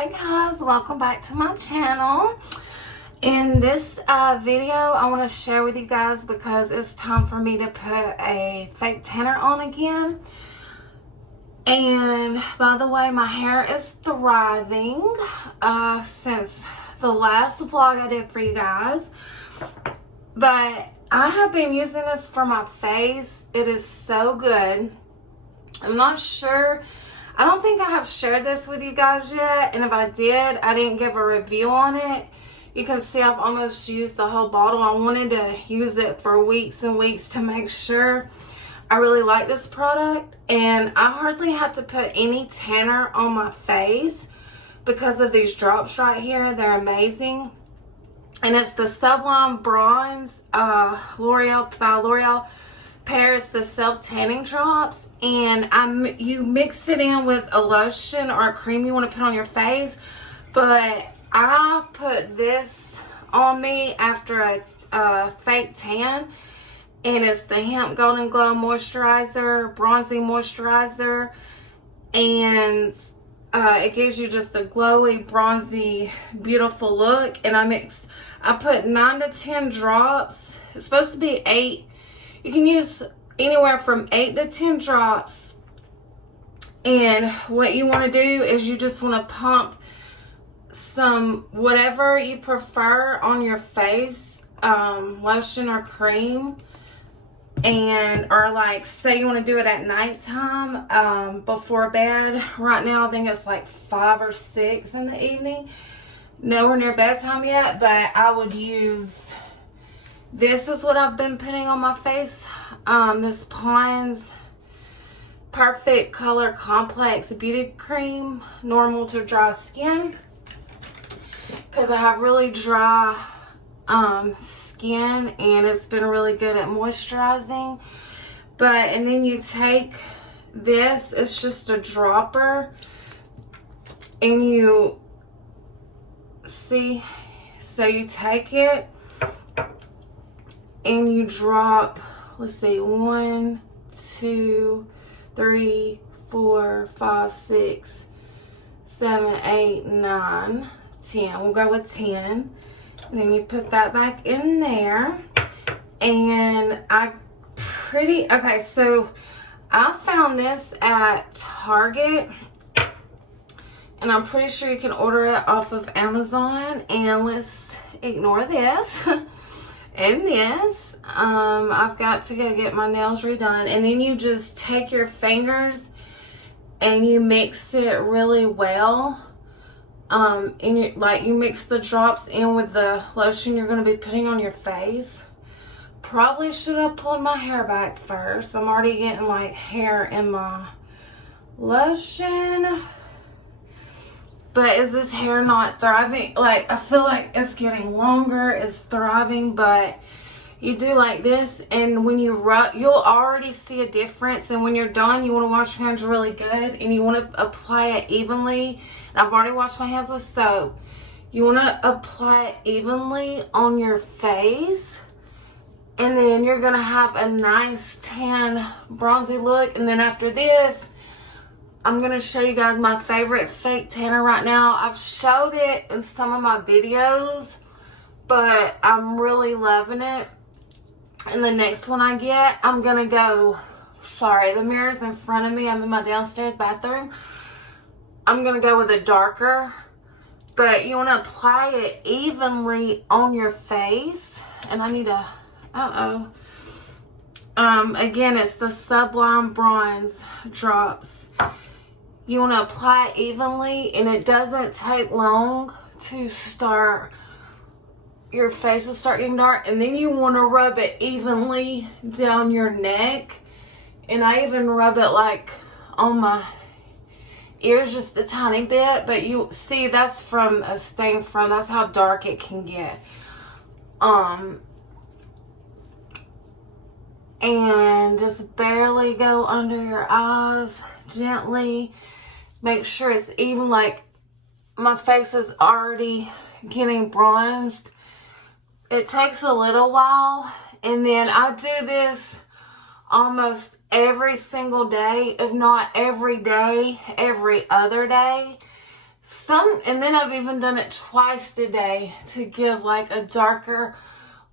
Hi guys, welcome back to my channel. In this video I want to share with you guys because it's time for me to put a fake tanner on again. And by the way, my hair is thriving since the last vlog I did for you guys. But I have been using this for my face. It is so good. I'm not sure, I don't think I have shared this with you guys yet, and if I did, I didn't give a review on it. You can see I've almost used the whole bottle. I wanted to use it for weeks and weeks to make sure I really like this product, and I hardly had to put any tanner on my face because of these drops right here. They're amazing. And it's the Sublime Bronze L'Oreal by L'Oreal Paris, the self tanning drops, and you mix it in with a lotion or a cream you want to put on your face. But I put this on me after a fake tan, and it's the Hemp Golden Glow Moisturizer, Bronzy Moisturizer, and it gives you just a glowy, bronzy, beautiful look. And I put 9 to 10 drops. It's supposed to be 8. You can use anywhere from 8 to 10 drops. And what you want to do is you just want to pump some, whatever you prefer on your face, lotion or cream. Or like, say you want to do it at nighttime, before bed. Right now I think it's like 5 or 6 in the evening. Nowhere near bedtime yet, but I would use, this is what I've been putting on my face. This Pond's Perfect Color Complex Beauty Cream, normal to dry skin, because I have really dry skin, and it's been really good at moisturizing. And then you take this, it's just a dropper, and you see, so you take it and you drop, let's see, 1, 2, 3, 4, 5, 6, 7, 8, 9, 10. We'll go with 10. And then you put that back in there. And okay, so I found this at Target, and I'm pretty sure you can order it off of Amazon. And let's ignore this. And this, I've got to go get my nails redone. And then you just take your fingers and you mix it really well. And you mix the drops in with the lotion you're going to be putting on your face. Probably should have pulled my hair back first. I'm already getting like hair in my lotion. But is this hair not thriving? Like, I feel like it's getting longer, it's thriving, but you do like this, and when you rub, you'll already see a difference. And when you're done, you want to wash your hands really good, and you want to apply it evenly. And I've already washed my hands with soap. You want to apply it evenly on your face, and then you're going to have a nice tan, bronzy look. And then after this, I'm going to show you guys my favorite fake tanner right now. I've showed it in some of my videos, but I'm really loving it. And the next one I get, I'm going to go, sorry, the mirror's in front of me. I'm in my downstairs bathroom. I'm going to go with a darker, but you want to apply it evenly on your face. And I need a, again, it's the Sublime Bronze drops. You want to apply it evenly, and it doesn't take long to start, your face will start getting dark. And then you want to rub it evenly down your neck. And I even rub it like on my ears just a tiny bit. But you see, that's from a stain from, that's how dark it can get. And just barely go under your eyes, gently. Make sure it's even, like my face is already getting bronzed. It takes a little while, and then I do this almost every single day, if not every day, every other day. and then I've even done it twice today to give like a darker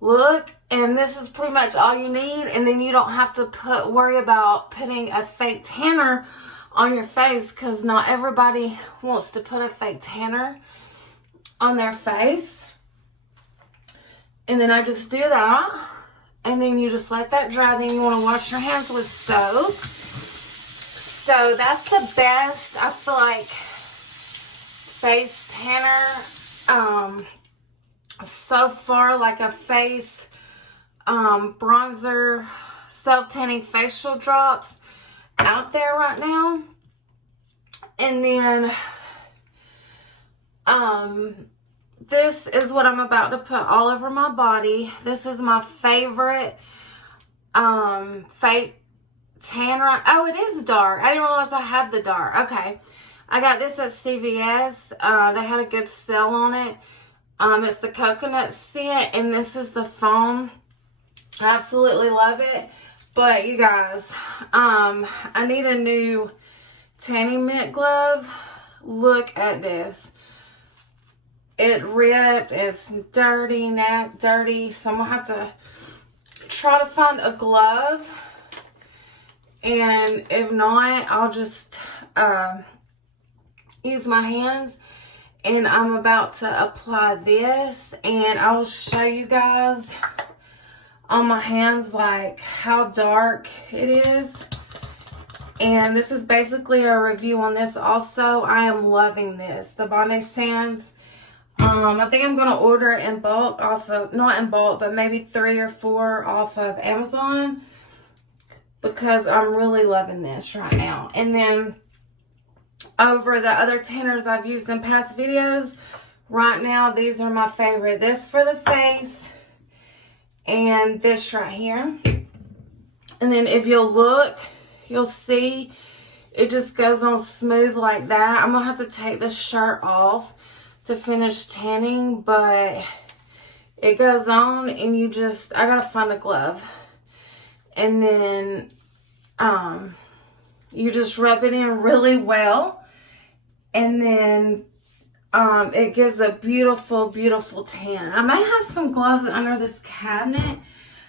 look. And this is pretty much all you need, and then you don't have to worry about putting a fake tanner on your face, because not everybody wants to put a fake tanner on their face. And then I just do that, and then you just let that dry. Then you want to wash your hands with soap. So that's the best, I feel like, face tanner so far, like a face bronzer self-tanning facial drops out there right now. And then this is what I'm about to put all over my body. This is my favorite fake tanner. Oh, it is dark. I didn't realize I had the dark. Okay, I got this at CVS. They had a good sale on it. It's the coconut scent, and this is the foam. I absolutely love it. But you guys, I need a new tanning mitt glove. Look at this. It ripped. It's dirty, dirty. So I'm gonna have to try to find a glove, and if not, I'll just use my hands. And I'm about to apply this, and I'll show you guys on my hands like how dark it is. And this is basically a review on this also. I am loving this, the Bondi Sands. I think I'm going to order it in bulk off of, not in bulk, but maybe 3 or 4 off of Amazon, because I'm really loving this right now. And then over the other tanners I've used in past videos, right now these are my favorite. This for the face, and this right here. And then if you'll look, you'll see it just goes on smooth like that. I'm going to have to take this shirt off to finish tanning, but it goes on, and you just, I gotta find a glove, and then you just rub it in really well, and then it gives a beautiful, beautiful tan. I may have some gloves under this cabinet.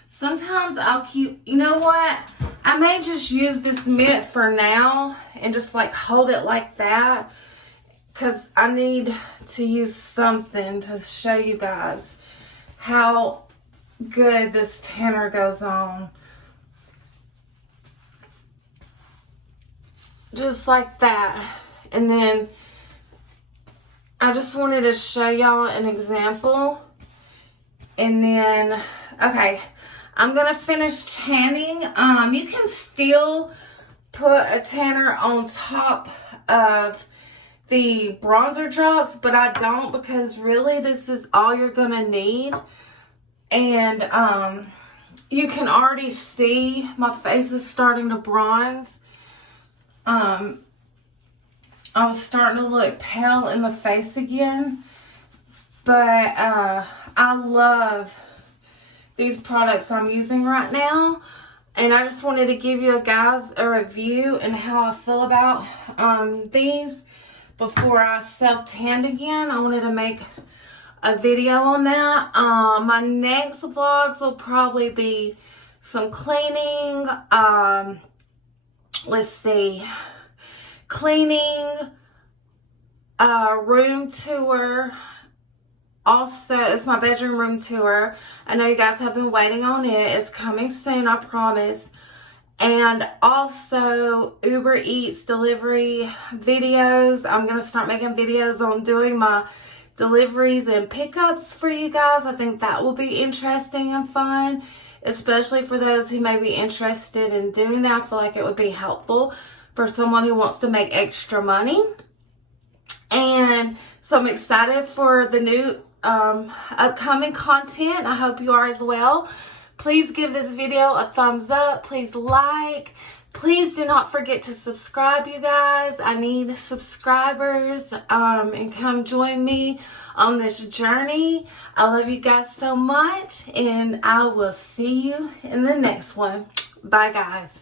Sometimes I'll keep, you know what, I may just use this mitt for now and just like hold it like that, because I need to use something to show you guys how good this tanner goes on. Just like that. And then I just wanted to show y'all an example. And then, okay, I'm going to finish tanning. You can still put a tanner on top of the bronzer drops, but I don't, because really this is all you're gonna need. And you can already see my face is starting to bronze. I was starting to look pale in the face again, but I love these products I'm using right now, and I just wanted to give you guys a review and how I feel about these. Before I self-tanned again, I wanted to make a video on that. My next vlogs will probably be some cleaning. Let's see. Cleaning, room tour. Also, it's my bedroom room tour. I know you guys have been waiting on it. It's coming soon, I promise. And also Uber Eats delivery videos. I'm going to start making videos on doing my deliveries and pickups for you guys. I think that will be interesting and fun, especially for those who may be interested in doing that. I feel like it would be helpful for someone who wants to make extra money. And so I'm excited for the new upcoming content. I hope you are as well. Please give this video a thumbs up. Please like. Please do not forget to subscribe, you guys. I need subscribers, and come join me on this journey. I love you guys so much, and I will see you in the next one. Bye, guys.